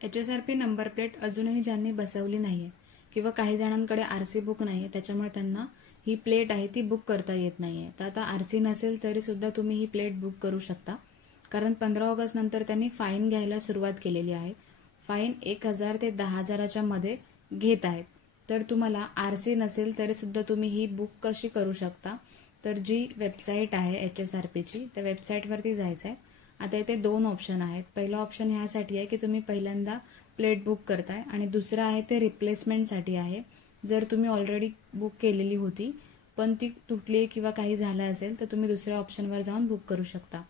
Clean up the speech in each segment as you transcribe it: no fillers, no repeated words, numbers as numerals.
HSRP number plate अजूनही ज्यांनी बसवली नाहीये किंवा काही जणांकडे आरसी बुक नाहीये त्याच्यामुळे त्यांना ही प्लेट आहे ती बुक करता येत नाहीये। तर आता आरसी नसेल तरी सुद्धा तुम्ही ही प्लेट बुक करू शकता, कारण 15 ऑगस्ट नंतर त्यांनी फाईन घ्यायला सुरुवात केलेली आहे। फाईन 1000 ते 10,000च्या मध्ये घेत आहेत। तर तुम्हाला आरसी नसेल तरी सुद्धा तुम्ही ही बुक कशी करू शकता, तर जी वेबसाईट आहे HSRPची त्या वेबसाईटवरती जायचं आहे। आता इथे दोन ऑप्शन आहेत। पहिला ऑप्शन ह्यासाठी आहे की तुम्ही पहिल्यांदा प्लेट बुक करताय आणि दुसरा आहे ते रिप्लेसमेंटसाठी आहे। जर तुम्ही ऑलरेडी बुक केलेली होती पण ती तुटली किंवा काही झालं असेल तर तुम्ही दुसऱ्या ऑप्शनवर जाऊन बुक करू शकता।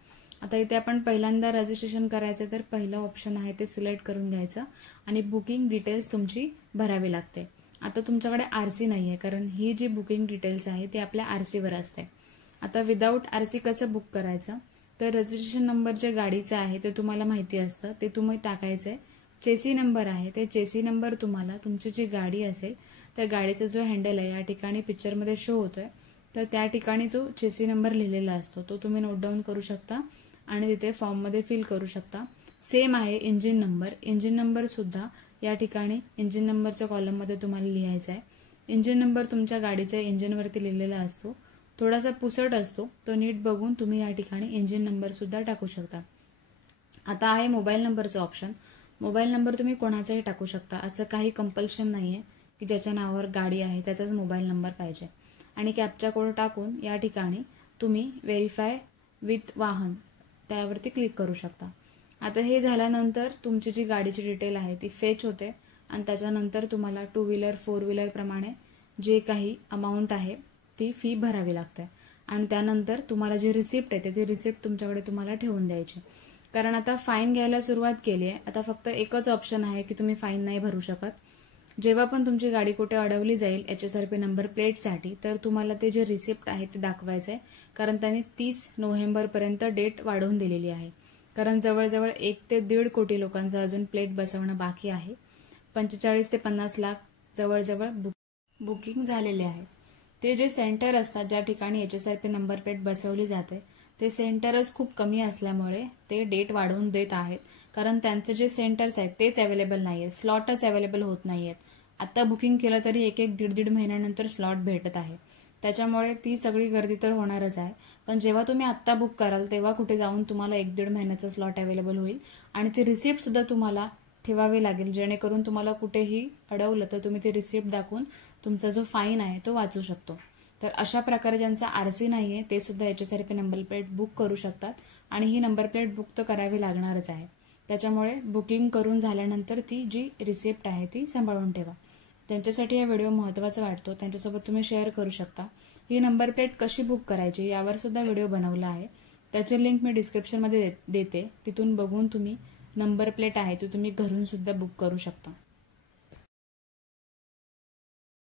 आता इथे आपण पहिल्यांदा रजिस्ट्रेशन करायचं तर पहिला ऑप्शन आहे ते सिलेक्ट करून घ्यायचं आणि बुकिंग डिटेल्स तुमची भरावी लागते। आता तुमच्याकडे आरसी नाहीये, कारण ही जी बुकिंग डिटेल्स आहे ती आपल्या आरसीवर असते। आता विदाऊट आरसी कसं बुक करायचं, तर रजिस्ट्रेशन नंबर जे गाडीचा आहे ते तुम्हाला माहिती असतं, ते तुम्ही टाकायचंय। चेसी नंबर आहे ते चेसी नंबर तुम्हाला तुमची जी गाडी असेल त्या गाडीचा जो हँडल आहे या ठिकाणी पिक्चरमध्ये शो होतोय, तर त्या ठिकाणी जो चेसी नंबर लिहिलेला असतो तो तुम्ही नोट डाऊन करू शकता आणि तिथे फॉर्ममध्ये फिल करू शकता। सेम आहे इंजिन नंबर सुद्धा या ठिकाणी इंजिन नंबरच्या कॉलममध्ये तुम्हाला लिहायचा आहे। इंजिन नंबर तुमच्या गाडीच्या इंजिनवरती लिहिलेला असतो, थोडासा पुसट असतो, तो नीट बघून तुम्ही या ठिकाणी इंजिन नंबर सुद्धा टाकू शकता। आता आहे मोबाईल नंबरचा ऑप्शन। मोबाईल नंबर तुम्ही कोणाचाही टाकू शकता, असं काही कंपल्शन नाहीये की ज्याच्या नावावर गाडी आहे त्याचाच मोबाईल नंबर पाहिजे। आणि कॅप्चा कोड टाकून या ठिकाणी तुम्ही व्हेरीफाय विथ वाहन त्यावरती क्लिक करू शकता। आता हे झाल्यानंतर तुमची जी गाडीची डिटेल आहे ती फेच होते आणि त्याच्यानंतर तुम्हाला 2 व्हीलर 4 व्हीलर प्रमाणे जे काही अमाऊंट आहे ती फी भरावी लागते आणि त्यानंतर तुम्हाला जी रिसिप्ट आहे ती रिसिप्ट तुमच्याकडे तुम्हाला ठेवून द्यायची। कारण आता फाईन घ्यायला सुरुवात केली आहे, आता फक्त एकच ऑप्शन आहे की तुम्ही फाईन नाही भरू शकत। जेव्हा पण तुमची गाडी कुठे अडवली जाईल HSRP नंबर प्लेटसाठी तर तुम्हाला ते जे रिसिप्ट आहे ते दाखवायचं आहे, कारण त्यांनी 30 नोव्हेंबरपर्यंत डेट वाढवून दिलेली आहे। कारण जवळजवळ 1 ते 1.5 कोटी लोकांचं अजून प्लेट बसवणं बाकी आहे। 45 ते 50 लाख जवळजवळ बुकिंग झालेले आहे। ते जे सेंटर असतात ज्या ठिकाणी HSRP नंबर प्लेट बसवली जाते ते सेंटरच खूप कमी असल्यामुळे ते डेट वाढवून देत आहेत, कारण त्यांचे जे सेंटर्स आहेत तेच अवेलेबल नाहीयेत, स्लॉटच अवेलेबल होत नाहीयेत। आता बुकिंग केलं तरी 1-1, 1.5 महिन्यानंतर स्लॉट भेटत आहे, त्याच्यामुळे ती सगळी गर्दी तर होणारच आहे। पण जेव्हा तुम्ही आत्ता बुक कराल तेव्हा कुठे जाऊन तुम्हाला 1-1.5 महिन्याचा स्लॉट अवेलेबल होईल आणि ती रिसिप्ट सुद्धा तुम्हाला ठेवावी लागेल, जेणेकरून तुम्हाला कुठेही अडवलं तर तुम्ही ती रिसिप्ट दाखवून तुमचा जो फाईन आहे तो वाचू शकतो। तर अशा प्रकारे ज्यांचा आरसी नाहीये ते सुद्धा HSRP नंबर प्लेट बुक करू शकतात आणि ही नंबर प्लेट बुक तर करावी लागणारच आहे। त्याच्यामुळे बुकिंग करून झाल्यानंतर ती जी रिसिप्ट आहे ती सांभाळून ठेवा। त्यांच्यासाठी हा व्हिडिओ महत्त्वाचा वाटतो, त्यांच्यासोबत तुम्ही शेअर करू शकता। ही नंबर प्लेट कशी बुक करायची यावर सुद्धा व्हिडिओ बनवला आहे, त्याची लिंक मी डिस्क्रिप्शनमध्ये देते, तिथून बघून तुम्ही नंबर प्लेट आहे ती तुम्ही घरून सुद्धा बुक करू शकता।